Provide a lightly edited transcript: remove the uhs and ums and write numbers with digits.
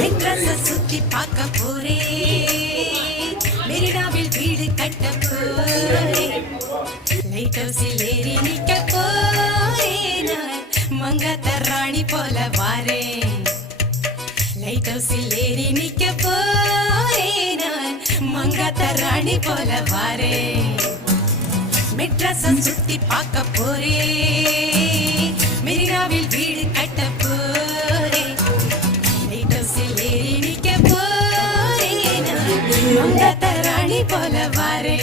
மெட்ராஸ சுத்தி பார்க்க போறே, மெரினாவில் வீடு கட்ட போறே, லைட் ஹவுஸில் ஏறி நிக்க போறே, நான் மங்காத்த ராணி போல வாரே. லைட் ஹவுஸில் ஏறி நிக்க போறே, நான் மங்காத்த ராணி போல வாரே. மெட்ராஸ சுத்தி பார்க்க போறே, மெரினாவில் வீடு கட்ட போறே, லைட் ஹவுஸில் ஏறி நிக்க போறே, நான் மங்காத்த ராணி போல வாரே.